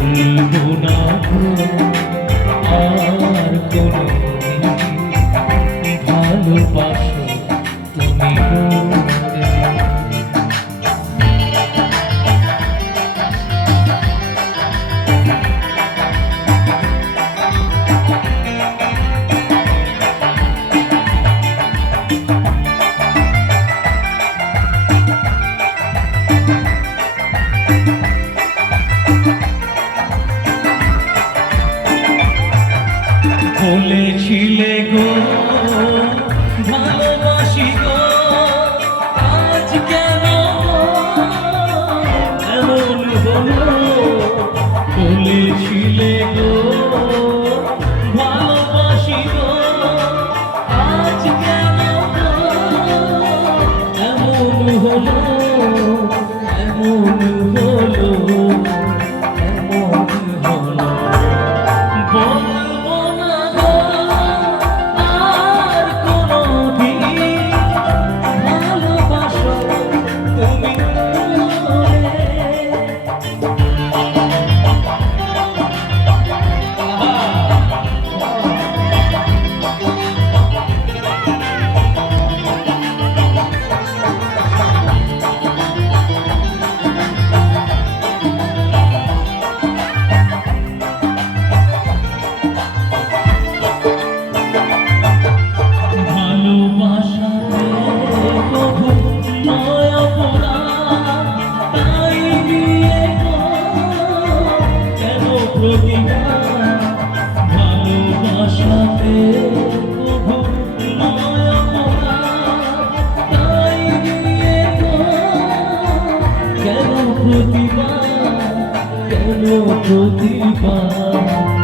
ভুলবো না গো আর কোনোদিন ভালোবাসো তুমি মোরে। বলেছিলে গো ভালোবাসি গো, আজ কেন এমন হলো? বলেছিলে গো ভালোবাসি গো, আজ কেন এমন হলো? এমন হলো, এমন হলো। বলবো না গো আর কোনোদিন ভালোবাসো তুমি মোরে। ভালোবাসাতে কভু নয় অপরাধ, তাই নিয়ে কেন প্রতিবাদ? ভালোবাসাতে কভু নয় অপরাধ, তাই নিয়ে কেন প্রতিবাদ? কেন প্রতিবাদ?